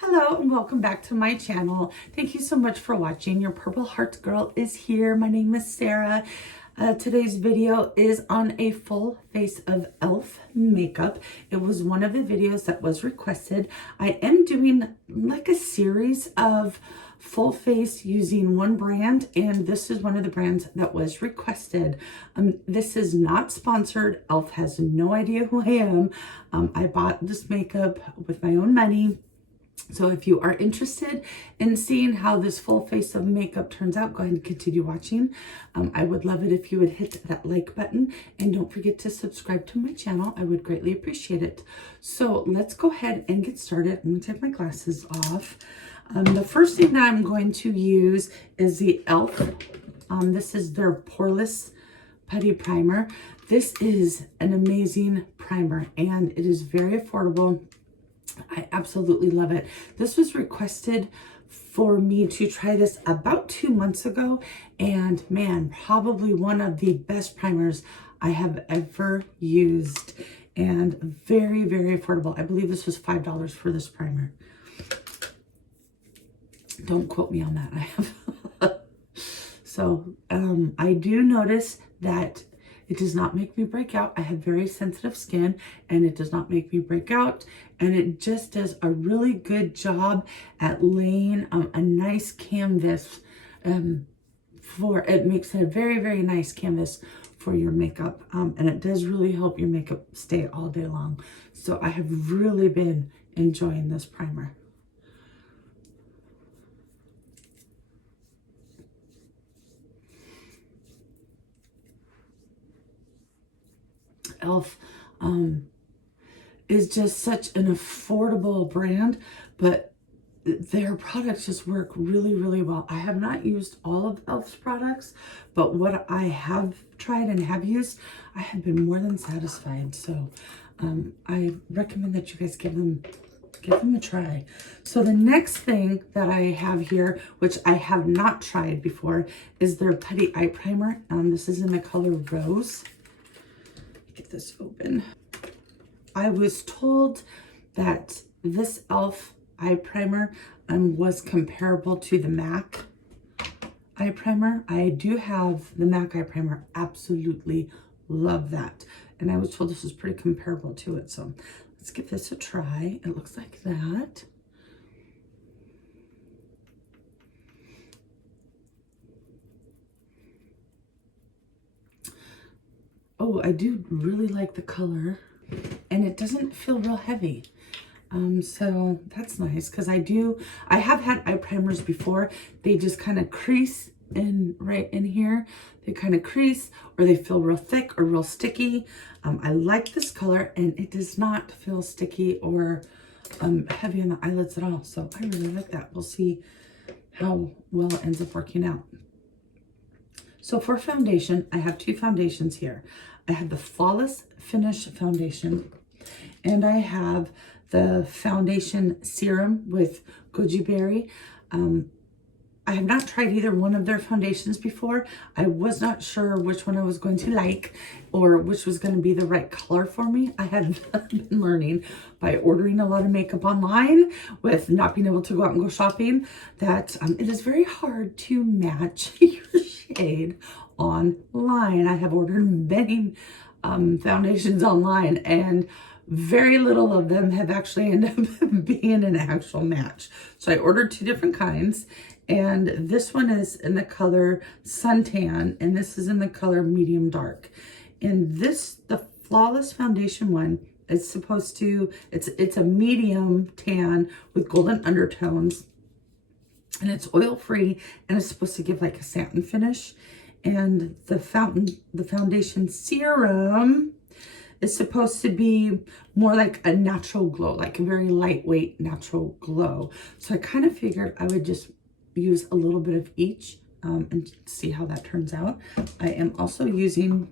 Hello and welcome back to my channel. Thank you so much for watching. Your Purple Hearts girl is here. My name is Sarah. Today's video is on a full face of e.l.f. makeup. It was one of the videos that was requested. I am doing like a series of full face using one brand, and this is one of the brands that was requested. This is not sponsored. e.l.f. has no idea who I am. I bought this makeup with my own money. So if you are interested in seeing how this full face of makeup turns out, go ahead and continue watching. I would love it if you would hit that like button, and don't forget to subscribe to my channel. I would greatly appreciate it. So let's go ahead and get started. I'm going to take my glasses off. The first thing that I'm going to use is the e.l.f. This is their Poreless Putty Primer. This is an amazing primer, and it is very affordable. I absolutely love it. This was requested for me to try this about 2 months ago, and man, probably one of the best primers I have ever used, and very, very affordable. I believe this was $5 for this primer. Don't quote me on that. I have. So I do notice that it does not make me break out. I have very sensitive skin, and it does not make me break out. And it just does a really good job at laying a nice canvas it makes it a very, very nice canvas for your makeup. And it does really help your makeup stay all day long. So I have really been enjoying this primer. e.l.f. Is just such an affordable brand, but their products just work really, really well. I have not used all of e.l.f.'s products, but what I have tried and have used, I have been more than satisfied. So I recommend that you guys give them a try. So the next thing that I have here, which I have not tried before, is their Putty Eye Primer. This is in the color Rose. Get this open. I was told that this e.l.f. eye primer was comparable to the MAC eye primer. I do have the MAC eye primer. Absolutely love that. And I was told this was pretty comparable to it. So let's give this a try. It looks like that. Oh, I do really like the color, and it doesn't feel real heavy. So that's nice, because I have had eye primers before. They just kind of crease in right in here. They kind of crease, or they feel real thick or real sticky. I like this color, and it does not feel sticky or heavy on the eyelids at all. So I really like that. We'll see how well it ends up working out. So for foundation, I have two foundations here. I have the Flawless Finish foundation, and I have the foundation serum with Goji Berry. I have not tried either one of their foundations before. I was not sure which one I was going to like, or which was going to be the right color for me. I have been learning by ordering a lot of makeup online, with not being able to go out and go shopping, that it is very hard to match your shade online. I have ordered many foundations online, and very little of them have actually ended up being an actual match. So I ordered two different kinds, and this one is in the color Suntan, and this is in the color Medium Dark. And the Flawless foundation one is supposed to, it's a medium tan with golden undertones, and it's oil-free, and it's supposed to give like a satin finish. And the foundation serum is supposed to be more like a natural glow, like a very lightweight natural glow. So I kind of figured I would just use a little bit of each and see how that turns out. I am also using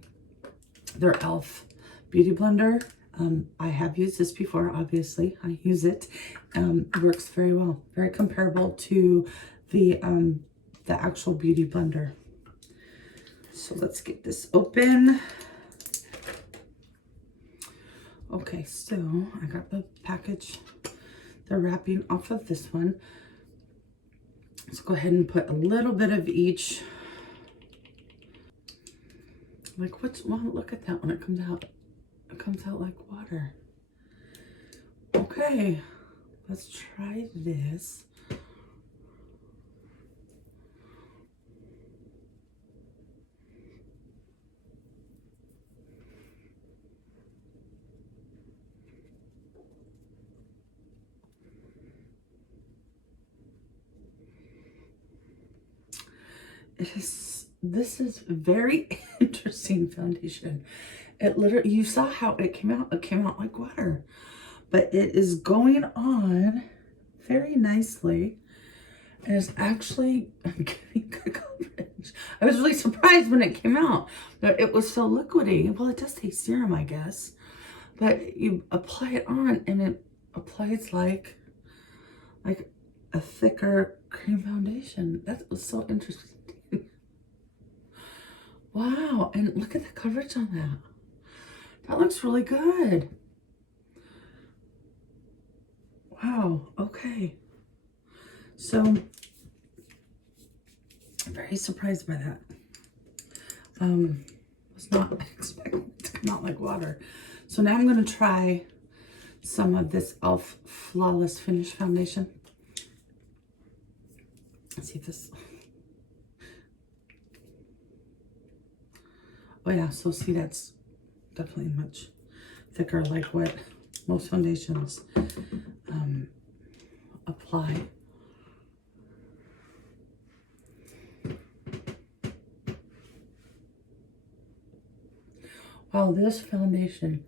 their e.l.f. Beauty Blender. I have used this before, obviously. I use it. It works very well. Very comparable to the actual Beauty Blender. So let's get this open. Okay, so I got the package the wrapping off of this one. Let's go ahead and put a little bit of each. Like what's, well, look at that when it comes out. It comes out like water. Okay, let's try this. This is very interesting foundation. It literally, you saw how it came out. It came out like water, but it is going on very nicely. And it's actually giving good coverage. I was really surprised when it came out, but it was so liquidy. Well, it does taste serum, I guess, but you apply it on and it applies like a thicker cream foundation. That was so interesting. Wow, and look at the coverage on that. That looks really good. Wow, okay. So, I'm very surprised by that. Was not expecting it to come out like water. So now I'm going to try some of this e.l.f. Flawless Finish Foundation. Let's see if this... Oh yeah, so see, that's definitely much thicker, like what most foundations apply. Wow, this foundation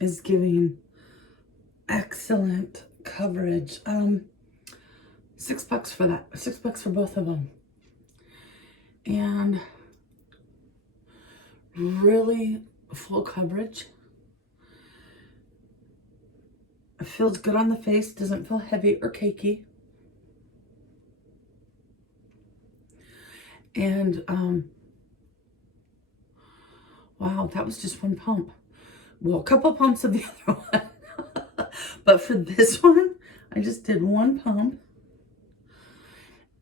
is giving excellent coverage. $6 for that. $6 for both of them. And really full coverage. It feels good on the face, doesn't feel heavy or cakey. And wow, that was just one pump. Well, a couple pumps of the other one. But for this one, I just did one pump.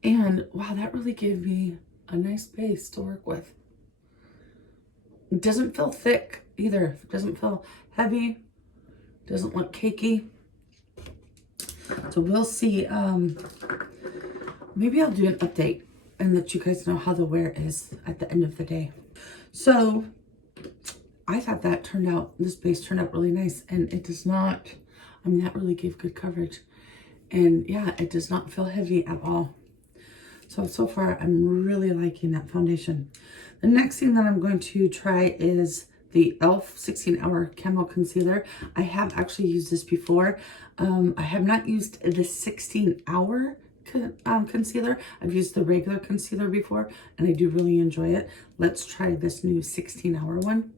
And wow, that really gave me a nice base to work with. It doesn't feel thick either. It doesn't feel heavy. Doesn't look cakey. So we'll see. Maybe I'll do an update and let you guys know how the wear is at the end of the day. So I thought that turned out, this base turned out really nice, and it does not, I mean, that really gave good coverage. And yeah, it does not feel heavy at all. So far, I'm really liking that foundation. The next thing that I'm going to try is the e.l.f. 16-Hour Camo Concealer. I have actually used this before. I have not used the 16-Hour concealer. I've used the regular concealer before, and I do really enjoy it. Let's try this new 16-Hour one.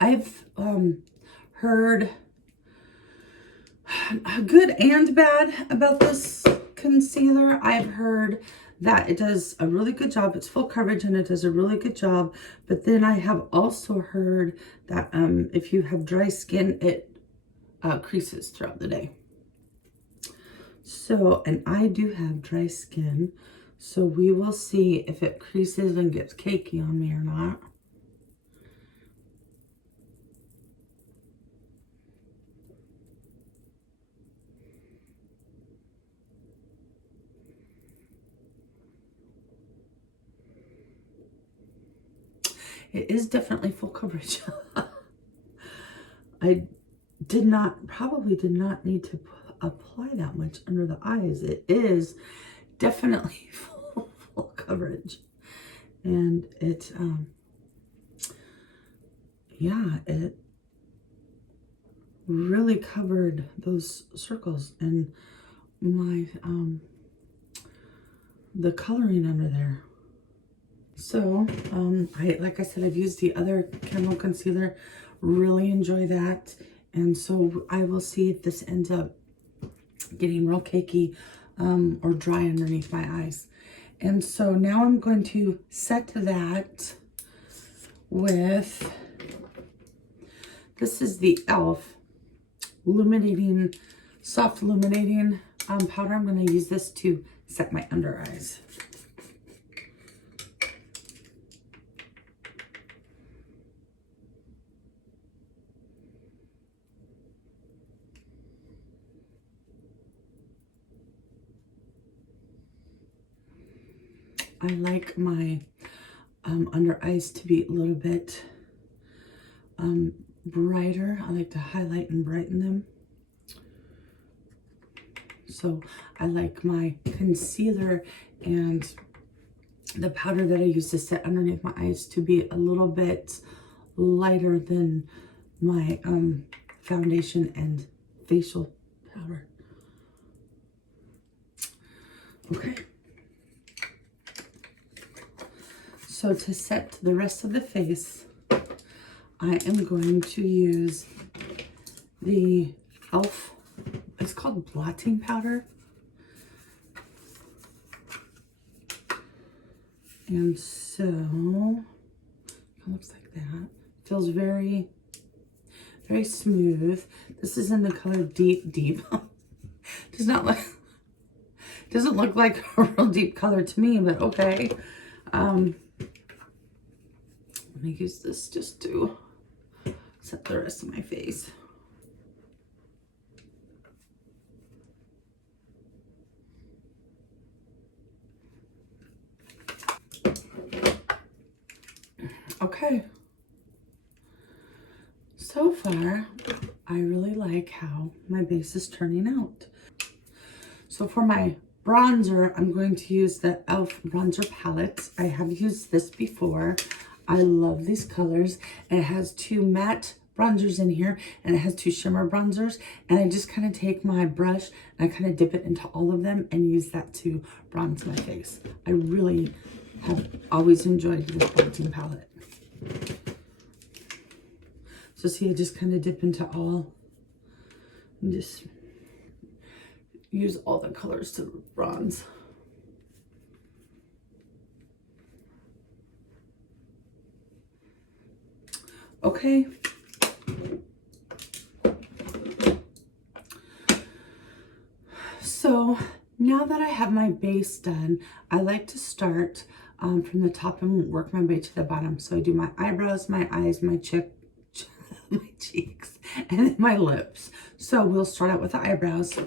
I've heard good and bad about this concealer. I've heard that it does a really good job. It's full coverage and it does a really good job. But then I have also heard that if you have dry skin, it creases throughout the day. So, and I do have dry skin. So we will see if it creases and gets cakey on me or not. It is definitely full coverage. I probably did not need to apply that much under the eyes. It is definitely full coverage. And it, yeah, it really covered those circles and my, the coloring under there. So, like I said, I've used the other Camo Concealer, really enjoy that. And so I will see if this ends up getting real cakey or dry underneath my eyes. And so now I'm going to set that with, this is the e.l.f. illuminating, soft illuminating powder. I'm going to use this to set my under eyes. I like my under eyes to be a little bit brighter. I like to highlight and brighten them. So I like my concealer and the powder that I use to set underneath my eyes to be a little bit lighter than my foundation and facial powder. Okay. So to set the rest of the face, I am going to use the e.l.f. It's called blotting powder. And so it looks like that. Feels very, very smooth. This is in the color Deep Deep. Doesn't look like a real deep color to me, but okay. Let me use this just to set the rest of my face. Okay. So far, I really like how my base is turning out. So for my bronzer, I'm going to use the e.l.f. bronzer palette. I have used this before. I love these colors. It has 2 matte bronzers in here, and it has 2 shimmer bronzers. And I just kind of take my brush and I kind of dip it into all of them and use that to bronze my face. I really have always enjoyed this bronzing palette. So see, I just kind of dip into all and just use all the colors to bronze. Okay. So now that I have my base done, I like to start from the top and work my way to the bottom. So I do my eyebrows, my eyes, my my cheeks, and then my lips. So we'll start out with the eyebrows.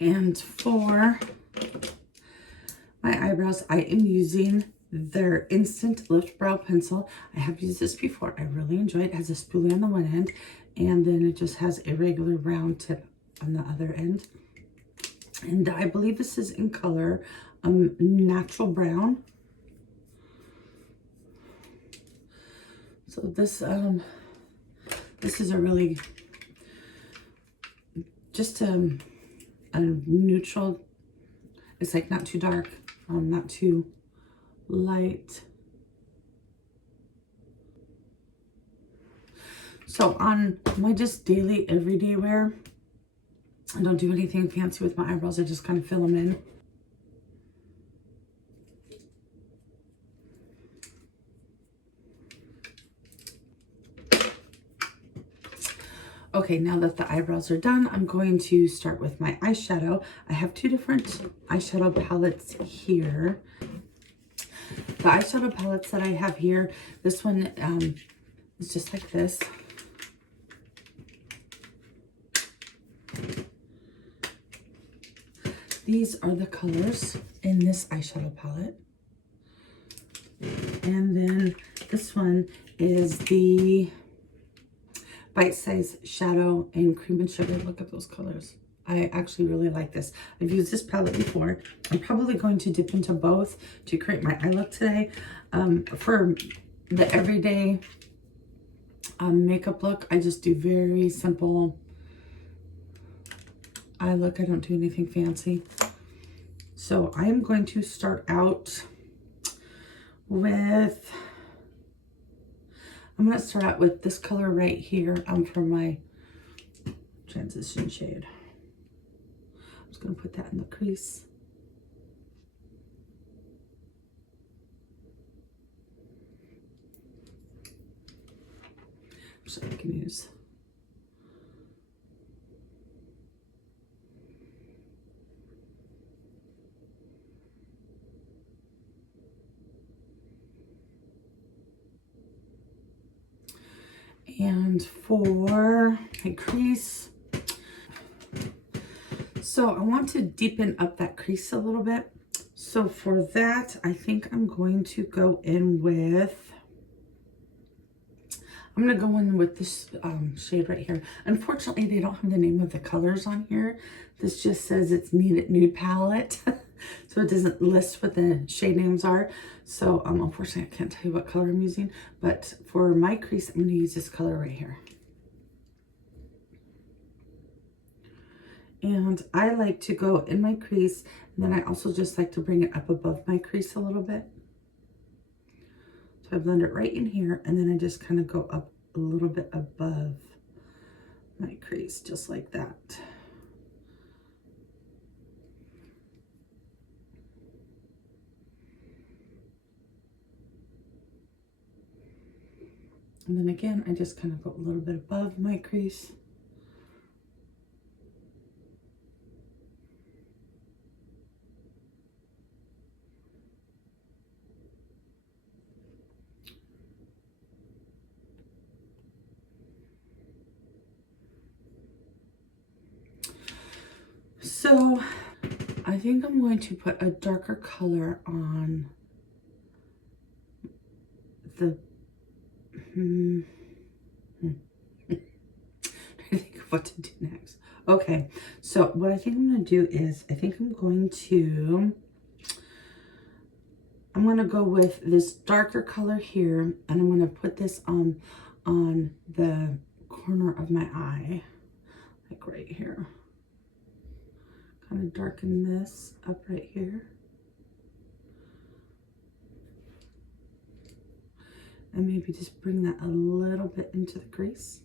And for my eyebrows, I am using their Instant Lift Brow Pencil. I have used this before. I really enjoy it. It has a spoolie on the one end, and then it just has a regular round tip on the other end. And I believe this is in color Natural Brown. So this is a really just a neutral. It's like not too dark, not too light. So on my just daily everyday wear, I don't do anything fancy with my eyebrows. I just kind of fill them in. Okay, now that the eyebrows are done, I'm going to start with my eyeshadow. I have 2 different eyeshadow palettes here. The eyeshadow palettes that I have here, this one is just like this. These are the colors in this eyeshadow palette. And then this one is the Bite Size Shadow and Cream and Sugar. Look at those colors. I actually really like this. I've used this palette before. I'm probably going to dip into both to create my eye look today. For the everyday makeup look, I just do very simple eye look. I don't do anything fancy. So I am going to start out with, I'm going to start out with this color right here for my transition shade. I'm just going to put that in the crease. actually I can use. And for my crease, so I want to deepen up that crease a little bit. So for that, I think I'm going to go in with, this shade right here. Unfortunately, they don't have the name of the colors on here. This just says it's nude palette. So it doesn't list what the shade names are. So unfortunately, I can't tell you what color I'm using. But for my crease, I'm going to use this color right here. And I like to go in my crease, and then I also just like to bring it up above my crease a little bit. So I blend it right in here, and then I just kind of go up a little bit above my crease, just like that. And then again, I just kind of go a little bit above my crease. So I think I'm going to put a darker color on the, trying to think of what to do next. Okay, so what I think I'm going to do is, I think I'm going to go with this darker color here, and I'm going to put this on the corner of my eye, like right here. Kind of darken this up right here. And maybe just bring that a little bit into the crease.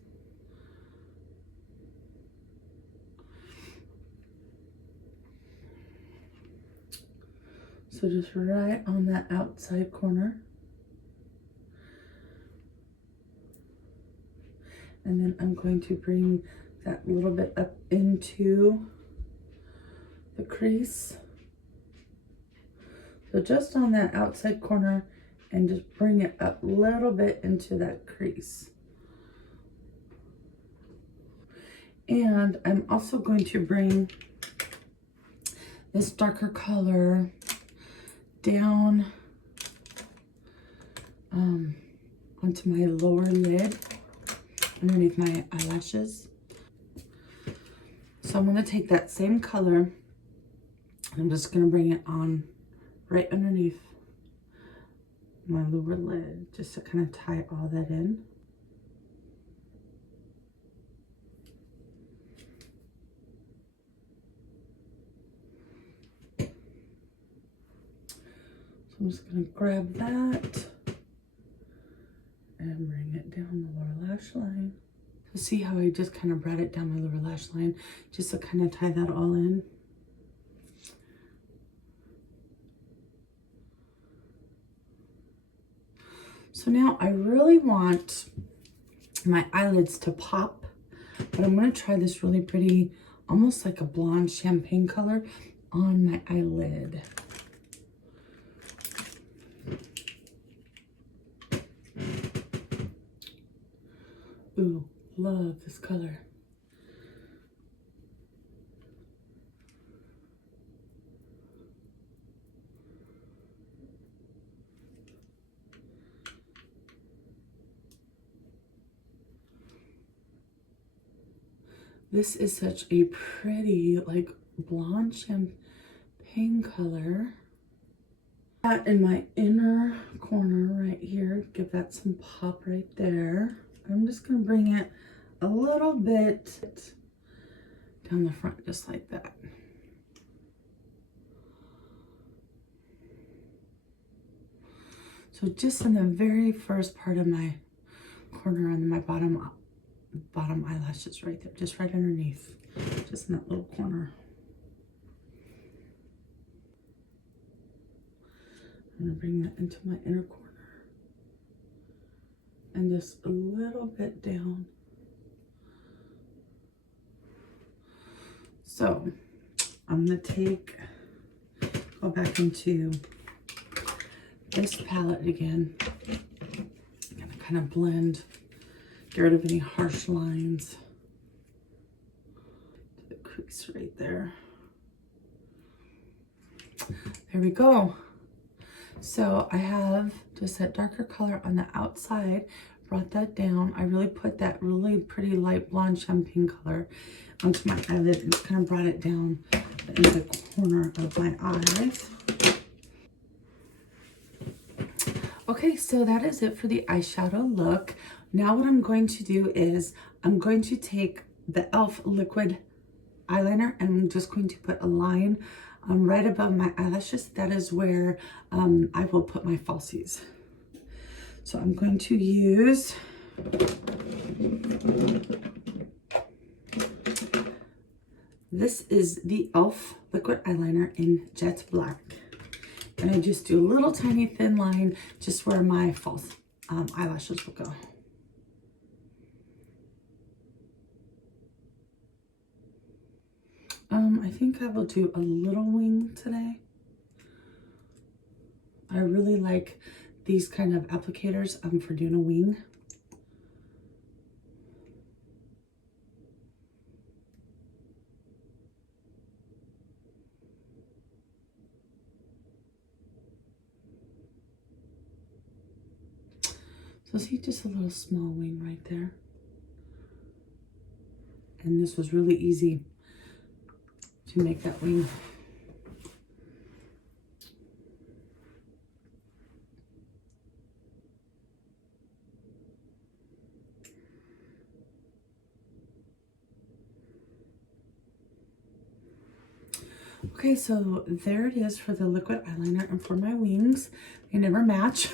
So just right on that outside corner. And then I'm going to bring that little bit up into the crease. So just on that outside corner, and just bring it up a little bit into that crease. And I'm also going to bring this darker color down onto my lower lid, underneath my eyelashes. So I'm going to take that same color, and I'm just going to bring it on right underneath my lower lid, just to kind of tie all that in. So I'm just going to grab that and bring it down the lower lash line. So see how I just kind of brought it down my lower lash line, just to kind of tie that all in. So now I really want my eyelids to pop, but I'm going to try this really pretty, almost like a blonde champagne color on my eyelid. Ooh, love this color. This is such a pretty, like, blonde champagne color. That in my inner corner right here, give that some pop right there. I'm just going to bring it a little bit down the front, just like that. So just in the very first part of my corner, and then my bottom eyelashes right there, just right underneath, just in that little corner. I'm going to bring that into my inner corner. and just a little bit down. So I'm gonna go back into this palette again. I'm gonna kind of blend, get rid of any harsh lines. The crease right there. There we go. So I have just that darker color on the outside, brought that down. I really put that really pretty light blonde champagne color onto my eyelid and kind of brought it down in the corner of my eyes. Okay, so that is it for the eyeshadow look. Now what I'm going to do is I'm going to take the e.l.f. liquid eyeliner and I'm just going to put a line right above my eyelashes. That is where I will put my falsies. So I'm going to use this is the e.l.f. liquid eyeliner in jet black. And I just do a little tiny thin line just where my false eyelashes will go. I think I will do a little wing today. I really like these kind of applicators for doing a wing. So see, just a little small wing right there. And this was really easy to make that wing. Okay, so there it is for the liquid eyeliner, and for my wings, they never match.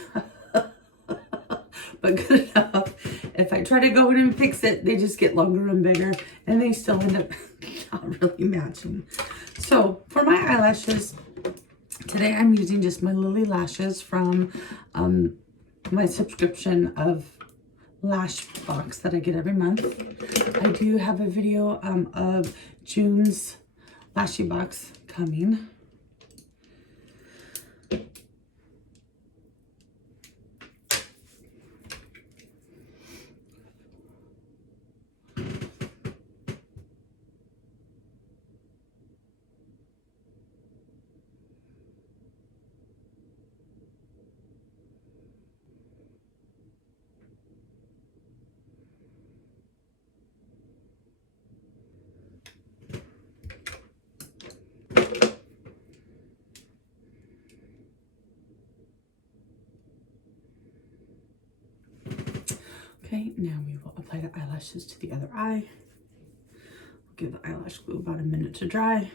But good enough. If I try to go in and fix it, they just get longer and bigger, and they still end up not really matching. So for my eyelashes, today I'm using just my Lily lashes from my subscription of lash box that I get every month. I do have a video of June's lashy box coming. Okay, now we will apply the eyelashes to the other eye. We'll give the eyelash glue about a minute to dry.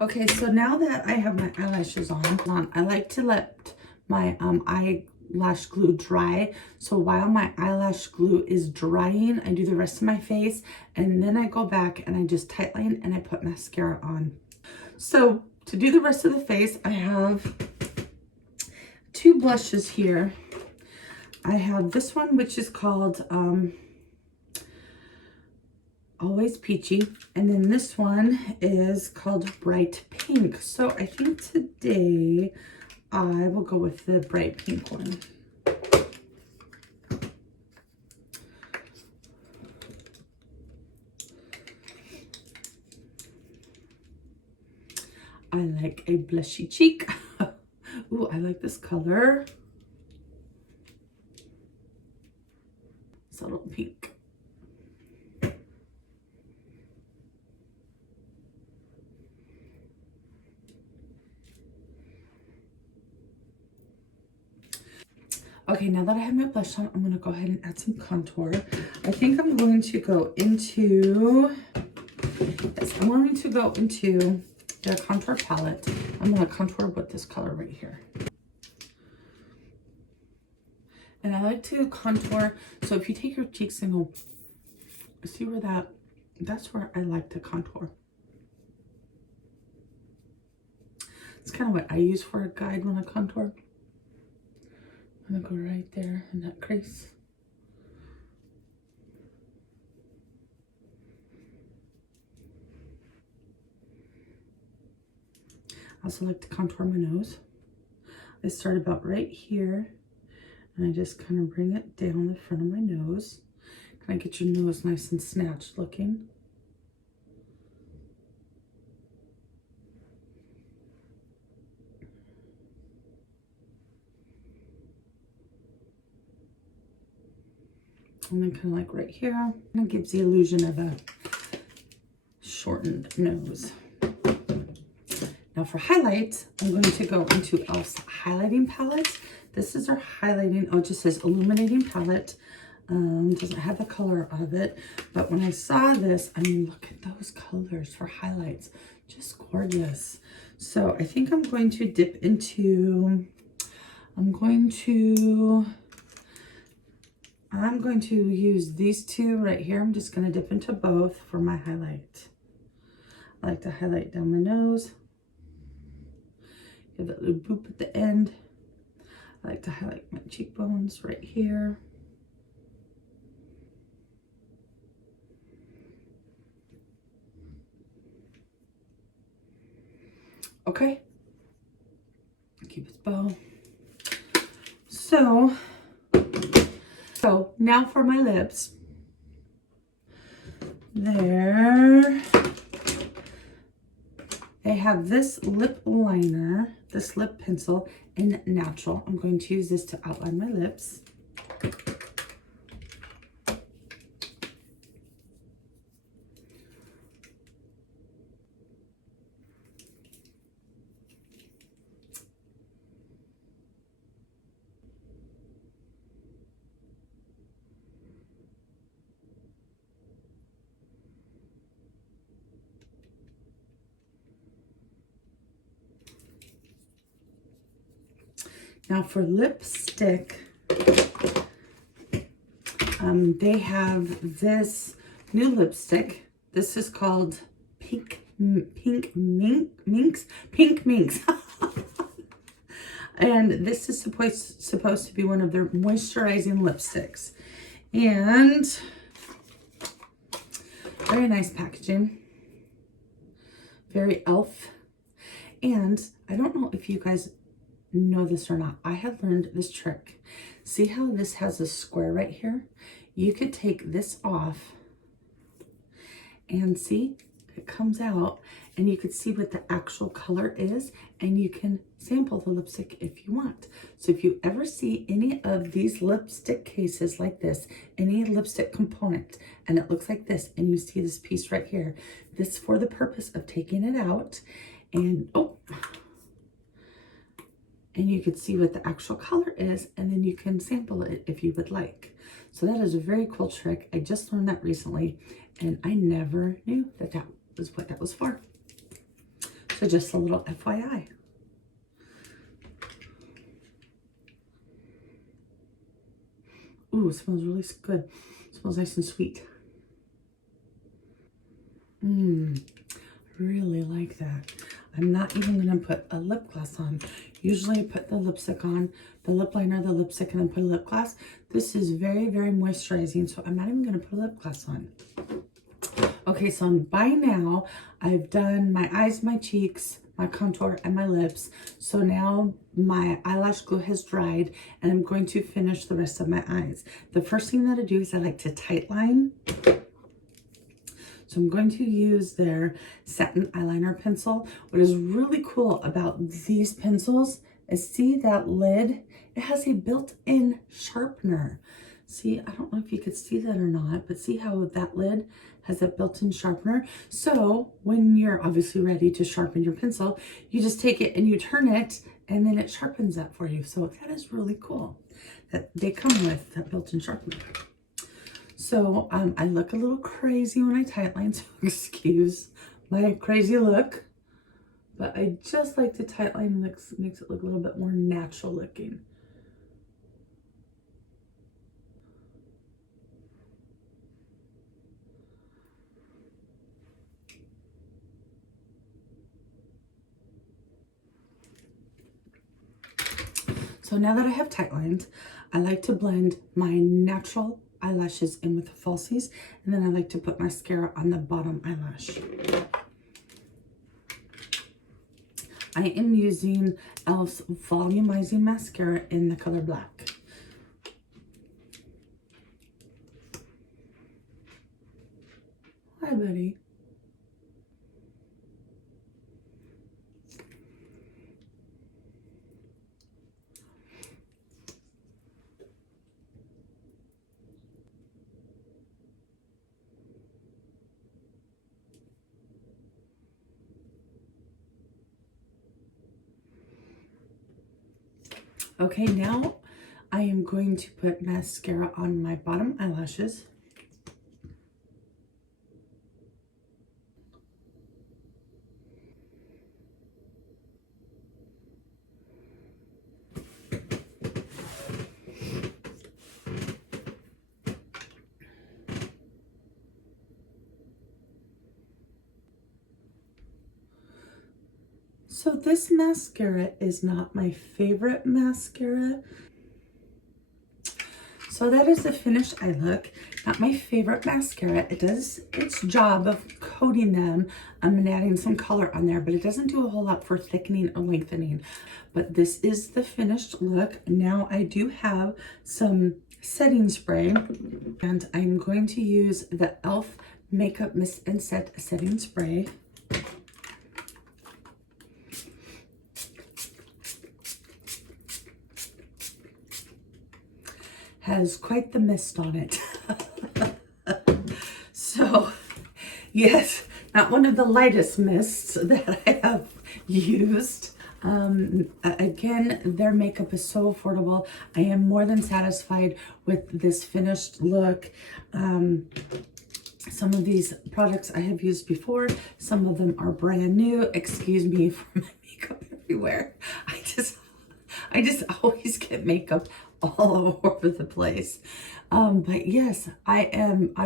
Okay, so now that I have my eyelashes on, I like to let my eyelash glue dry. So while my eyelash glue is drying, I do the rest of my face, and then I go back and I just tightline and I put mascara on. So to do the rest of the face, I have two blushes here. I have this one, which is called Always Peachy, and then this one is called Bright Pink. So I think today I will go with the bright pink one. I like a blushy cheek. Ooh, I like this color. Subtle pink. Okay, now that I have my blush on, I'm going to go ahead and add some contour. I think I'm going to go into, yes, I'm going to go into the contour palette. I'm going to contour with this color right here. And I like to contour, so if you take your cheeks and go, see where that's where I like to contour. It's kind of what I use for a guide when I contour. I'm gonna go right there in that crease. I also like to contour my nose. I start about right here, and I just kind of bring it down the front of my nose. Kind of get your nose nice and snatched looking. And then kind of like right here, and it gives the illusion of a shortened nose. Now for highlights, I'm going to go into e.l.f.'s highlighting palette. This is our highlighting, oh, it just says illuminating palette. Doesn't have the color of it, but when I saw this, I mean, look at those colors for highlights, just gorgeous. So I think I'm going to dip into, I'm going to use these two right here. I'm just going to dip into both for my highlight. I like to highlight down my nose. Give that little boop at the end. I like to highlight my cheekbones right here. Okay. Cupid's bow. So now for my lips. There. They have this lip liner, this lip pencil in natural. I'm going to use this to outline my lips. Now for lipstick, they have this new lipstick. This is called Pink Minx. And this is supposed to be one of their moisturizing lipsticks. And very nice packaging. Very e.l.f. And I don't know if you guys know this or not. I have learned this trick. See how this has a square right here? You could take this off and see it comes out, and you could see what the actual color is, and you can sample the lipstick if you want. So if you ever see any of these lipstick cases like this, any lipstick component, and it looks like this, and you see this piece right here, this is for the purpose of taking it out, and and you could see what the actual color is, and then you can sample it if you would like. So that is a very cool trick. I just learned that recently, and I never knew that that was what that was for. So just a little FYI. Ooh, it smells really good. It smells nice and sweet. Really like that. I'm not even going to put a lip gloss on. Usually I put the lipstick on, the lip liner, the lipstick, and then put a lip gloss. This is very, very moisturizing, so I'm not even going to put a lip gloss on. Okay, so by now, I've done my eyes, my cheeks, my contour, and my lips. So now my eyelash glue has dried, and I'm going to finish the rest of my eyes. The first thing that I do is I like to tightline. So I'm going to use their satin eyeliner pencil. What is really cool about these pencils is, see that lid? It has a built-in sharpener. See, I don't know if you could see that or not, but see how that lid has a built-in sharpener? So when you're obviously ready to sharpen your pencil, you just take it and you turn it, and then it sharpens that for you. So that is really cool that they come with that built-in sharpener. So I look a little crazy when I tightline, so excuse my crazy look. But I just like to tightline, makes it look a little bit more natural looking. So now that I have tight lines, I like to blend my natural eyelashes in with the falsies, and then I like to put mascara on the bottom eyelash. I am using e.l.f.'s Volumizing Mascara in the color Black. Hi, buddy. Okay, now I am going to put mascara on my bottom eyelashes. So this mascara is not my favorite mascara. So that is the finished eye look. Not my favorite mascara. It does its job of coating them and adding some color on there, but it doesn't do a whole lot for thickening or lengthening. But this is the finished look. Now I do have some setting spray, and I'm going to use the e.l.f. Makeup Mist and Set setting spray. Has quite the mist on it. So, yes, not one of the lightest mists that I have used. Again, their makeup is so affordable. I am more than satisfied with this finished look. Some of these products I have used before. Some of them are brand new. Excuse me for my makeup everywhere. I just always get makeup all over the place. But yes, I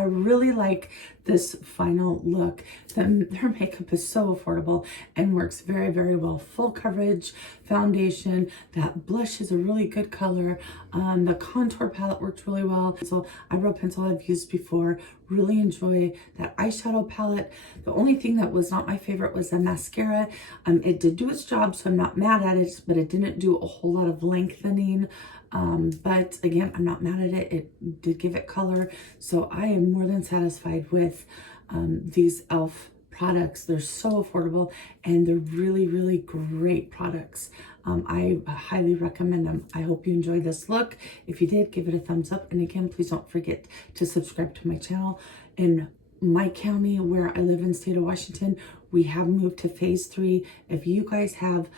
really like this final look. Their makeup is so affordable and works very, very well. Full coverage foundation. That blush is a really good color. The contour palette works really well. So eyebrow pencil I've used before. Really enjoy that eyeshadow palette. The only thing that was not my favorite was the mascara. It did do its job, so I'm not mad at it, but it didn't do a whole lot of lengthening. But again, I'm not mad at it. It did give it color. So I am more than satisfied with these e.l.f. products. They're so affordable and they're really, really great products. I highly recommend them. I hope you enjoyed this look. If you did, give it a thumbs up. And again, please don't forget to subscribe to my channel. In my county, where I live in the state of Washington, we have moved to phase 3. If you guys have,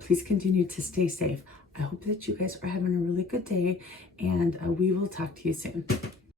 please continue to stay safe. I hope that you guys are having a really good day, and we will talk to you soon.